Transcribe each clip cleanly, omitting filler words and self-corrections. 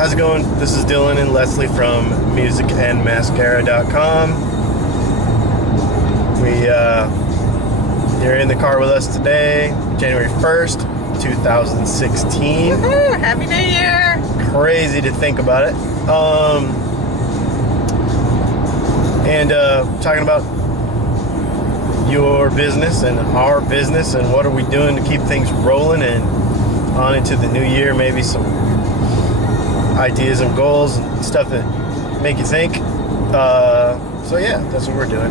How's it going? This is Dylan and Leslie from musicandmascara.com. You're in the car with us today, January 1st, 2016. Woohoo! Happy New Year! Crazy to think about it. Talking about your business and our business and what are we doing to keep things rolling and on into the new year, maybe some ideas and goals and stuff that make you think. So yeah, that's what we're doing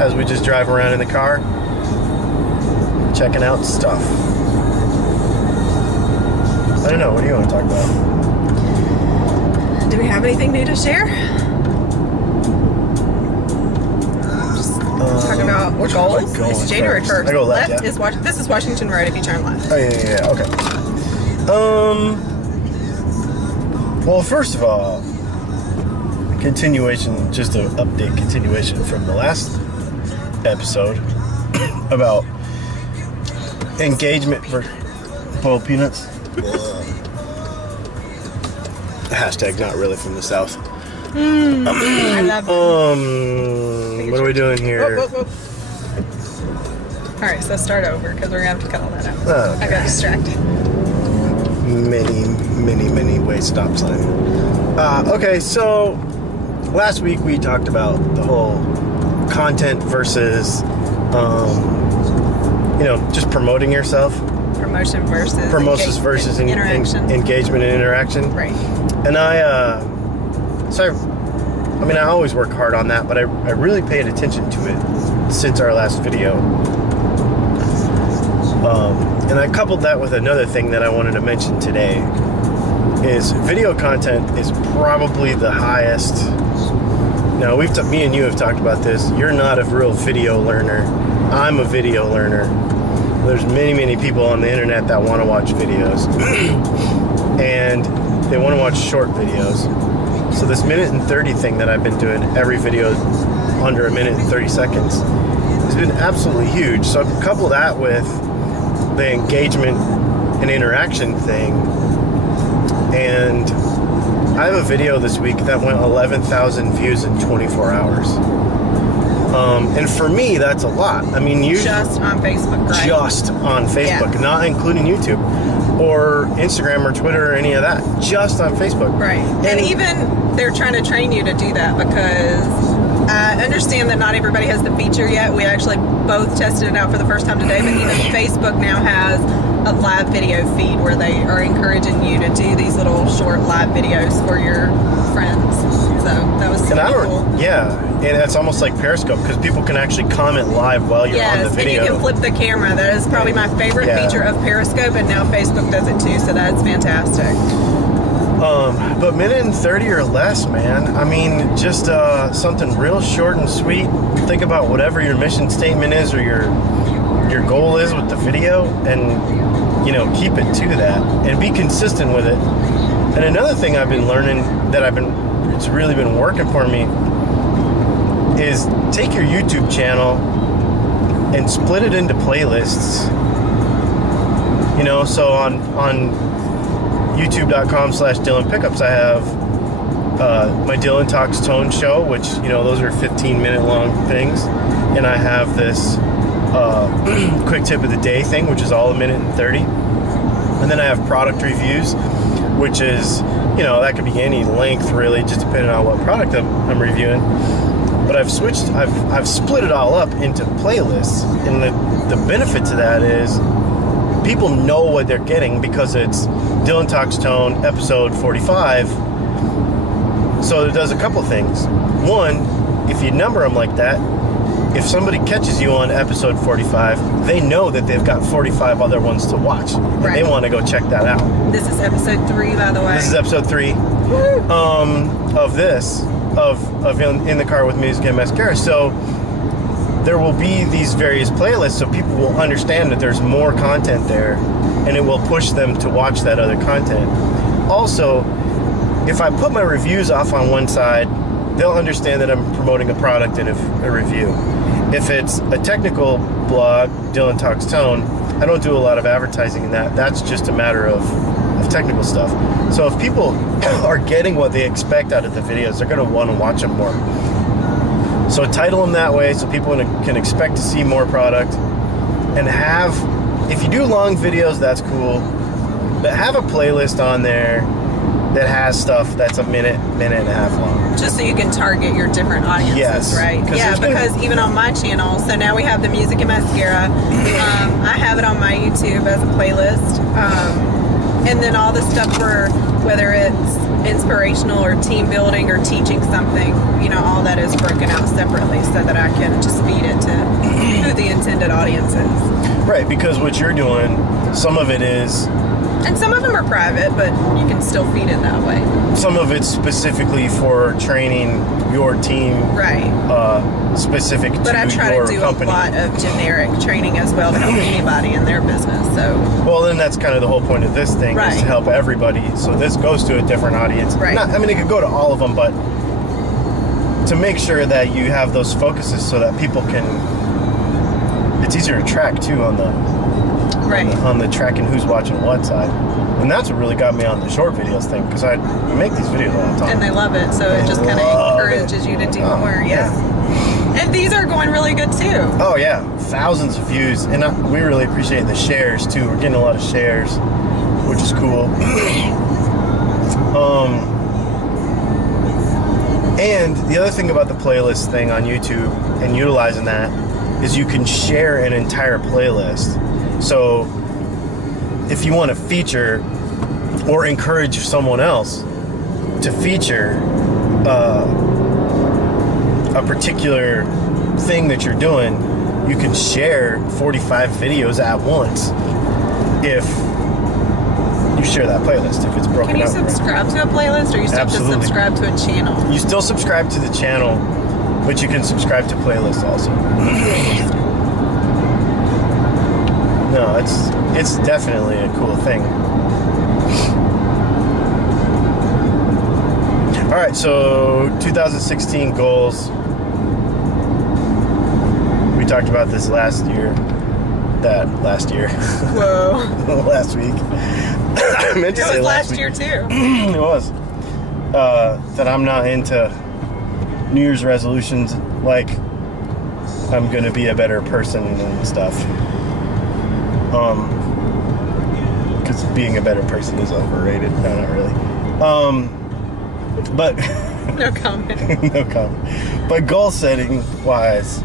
as we just drive around in the car checking out stuff. I don't know, what do you want to talk about? Do we have anything new to share? Talking about goals. It's January 1st. I go left, Left yeah. is this is Washington Road if you turn left. Oh yeah, okay. Well, first of all, continuation, just an update continuation from the last episode about engagement for boiled peanuts. Hashtag not really from the South. I love it. What are we doing here? Whoop. Alright, so start over because we're going to have to cut all that out. Oh, okay. I got distracted. Many way stop sign. Okay, so last week we talked about the whole content versus, just promoting yourself. Promotion versus interaction. Engagement and interaction. Right. And I always work hard on that, but I really paid attention to it since our last video. And I coupled that with another thing that I wanted to mention today is video content is probably the highest. Now, me and you have talked about this. You're not a real video learner. I'm a video learner. There's many people on the internet that want to watch videos. And they want to watch short videos. So this minute and 30 thing that I've been doing, every video under a minute and 30 seconds, has been absolutely huge. So I couple that with the engagement and interaction thing, and I have a video this week that went 11,000 views in 24 hours. And for me, that's a lot. I mean, just on Facebook, right? Just on Facebook, yeah. Not including YouTube or Instagram or Twitter or any of that. Just on Facebook. Right. And even they're trying to train you to do that because I understand that not everybody has the feature yet. We actually both tested it out for the first time today, but even Facebook now has a live video feed where they are encouraging you to do these little short live videos for your friends. So that was super cool. Yeah, and it's almost like Periscope because people can actually comment live while you're on the video. Yes, and you can flip the camera. That is probably my favorite feature of Periscope, and now Facebook does it too, so that's fantastic. But minute and 30 or less, man. I mean, just something real short and sweet. Think about whatever your mission statement is or your goal is with the video, and keep it to that and be consistent with it. And another thing I've been learning that it's really been working for me is take your YouTube channel and split it into playlists. So on youtube.com/Dylan Pickups, I have my Dylan Talks Tone show, which, those are 15-minute long things. And I have this quick tip of the day thing, which is all a minute and 30. And then I have product reviews, which is, that could be any length really, just depending on what product I'm reviewing. But I've split it all up into playlists. And the benefit to that is people know what they're getting because it's Dylan Talks Tone, episode 45. So it does a couple things. One, if you number them like that, if somebody catches you on episode 45, they know that they've got 45 other ones to watch. And they want to go check that out. This is episode 3, by the way. This is episode 3 of In the Car with Music and Mascara. So there will be these various playlists so people will understand that there's more content there, and it will push them to watch that other content. Also, if I put my reviews off on one side, they'll understand that I'm promoting a product in a review. If it's a technical blog, Dylan Talks Tone, I don't do a lot of advertising in that. That's just a matter of stuff, technical stuff. So if people are getting what they expect out of the videos, they're going to want to watch them more. So title them that way so people can expect to see more product. And if you do long videos, that's cool. But have a playlist on there that has stuff that's a minute and a half long. Just so you can target your different audiences, yes, right? Yeah, because even on my channel, so now we have the music and mascara. I have it on my YouTube as a playlist. And then all the stuff for whether it's inspirational or team building or teaching something, all that is broken out separately so that I can just feed it to who the intended audience is. Right, because what you're doing, some of it is... And some of them are private, but you can still feed it that way. Some of it's specifically for training your team, right? Specific to your company. But I try to do a lot of generic training as well to help anybody in their business. So. Well, then that's kind of the whole point of this thing, right, is to help everybody. So this goes to a different audience. Right. It could go to all of them, but to make sure that you have those focuses so that people can. It's easier to track too on the. Right. On the tracking who's watching what side. And that's what really got me on the short videos thing, because I make these videos all the time. And they love it, so it just kind of encourages you to do more. Yeah. And these are going really good too. Oh yeah, thousands of views. And we really appreciate the shares too. We're getting a lot of shares, which is cool. And the other thing about the playlist thing on YouTube and utilizing that is you can share an entire playlist. So if you want to feature or encourage someone else to feature a particular thing that you're doing, you can share 45 videos at once if you share that playlist, if it's broken Can you up. subscribe to a playlist, or you still just subscribe to a channel? You still subscribe to the channel, but you can subscribe to playlists also. No, it's definitely a cool thing. All right, so 2016 goals. We talked about this last year. Whoa. Last week. I meant to say last year too. It was. That I'm not into New Year's resolutions, like I'm gonna be a better person and stuff. Because being a better person is overrated. No, not really. But no comment. No comment. But goal setting wise,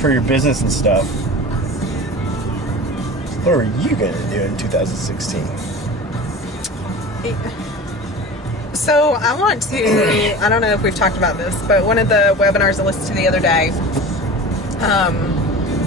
for your business and stuff, what are you gonna do in 2016? So I want to, I don't know if we've talked about this, but one of the webinars I listened to the other day,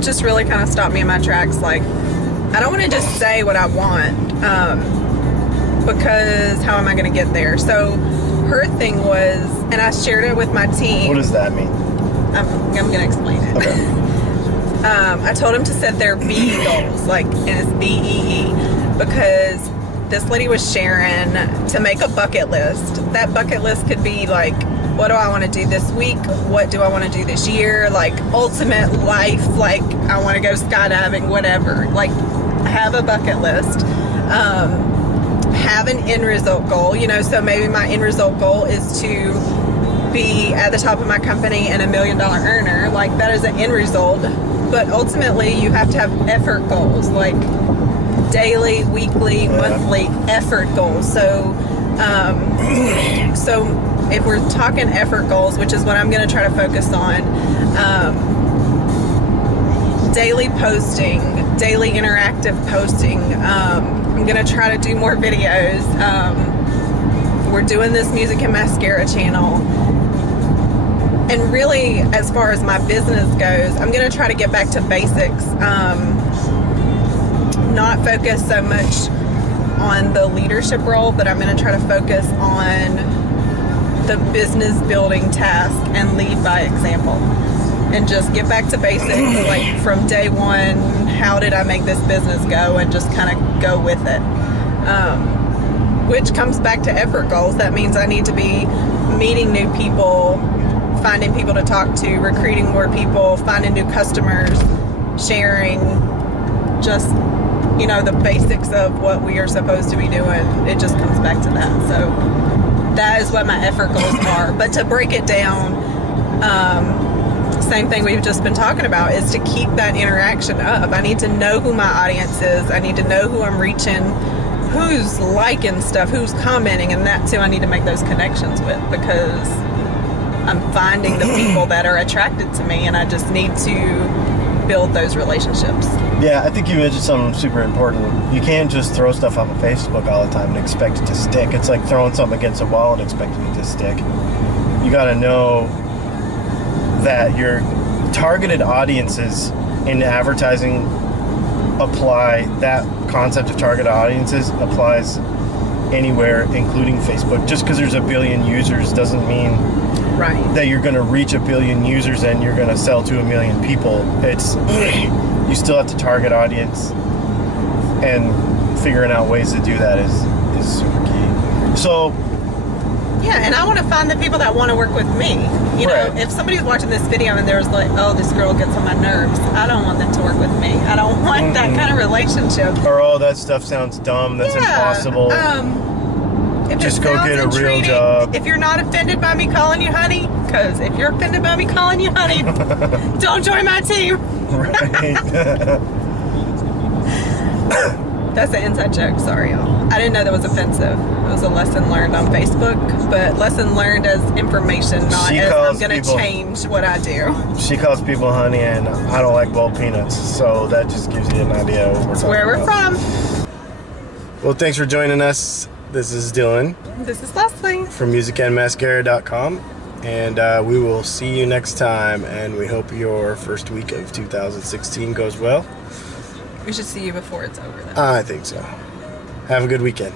just really kind of stopped me in my tracks. Like, I don't want to just say what I want, because how am I going to get there? So her thing was, and I shared it with my team. What does that mean? I'm going to explain it. Okay. I told him to set their B goals, like, and it's BEE, because this lady was sharing to make a bucket list. That bucket list could be like, what do I want to do this week? What do I want to do this year? Like, ultimate life, like, I want to go skydiving, whatever. Like, have a bucket list. Have an end result goal. So maybe my end result goal is to be at the top of my company and $1 million earner. Like, that is an end result. But ultimately, you have to have effort goals, like daily, weekly, monthly effort goals. So, if we're talking effort goals, which is what I'm going to try to focus on, daily posting, daily interactive posting. I'm going to try to do more videos. We're doing this music and mascara channel. And really, as far as my business goes, I'm going to try to get back to basics. Not focus so much on the leadership role, but I'm going to try to focus on the business building task and lead by example. And just get back to basics, like from day one, how did I make this business go, and just kind of go with it. Which comes back to effort goals. That means I need to be meeting new people, finding people to talk to, recruiting more people, finding new customers, sharing, just, you know, the basics of what we are supposed to be doing, it just comes back to that. So that is what my effort goals are. But to break it down, same thing we've just been talking about, is to keep that interaction up. I need to know who my audience is. I need to know who I'm reaching, who's liking stuff, who's commenting, and that's who I need to make those connections with, because I'm finding the people that are attracted to me, and I just need to build those relationships. Yeah, I think you mentioned something super important. You can't just throw stuff up on Facebook all the time and expect it to stick. It's like throwing something against a wall and expecting it to stick. You got to know that your targeted audiences in advertising apply. That concept of targeted audiences applies anywhere, including Facebook. Just because there's a billion users doesn't mean that you're going to reach a billion users and you're going to sell to a million people. It's you still have to target audience, and figuring out ways to do that is super key. So yeah, and I want to find the people that want to work with me. You know, if somebody's watching this video and there's like, oh, this girl gets on my nerves, I don't want them to work with me. I don't want that kind of relationship. Or, oh, that stuff sounds dumb, that's impossible. Just go get a real job. If you're not offended by me calling you honey, because if you're offended by me calling you honey, don't join my team. That's an inside joke. Sorry, y'all. I didn't know that was offensive. It was a lesson learned on Facebook, but lesson learned as information, not as I'm going to change what I do. She calls people honey, and I don't like boiled peanuts, so that just gives you an idea of what where we're from. Well, thanks for joining us. This is Dylan. This is Leslie. From musicandmascara.com. And we will see you next time, and we hope your first week of 2016 goes well. We should see you before it's over then. I think so. Have a good weekend.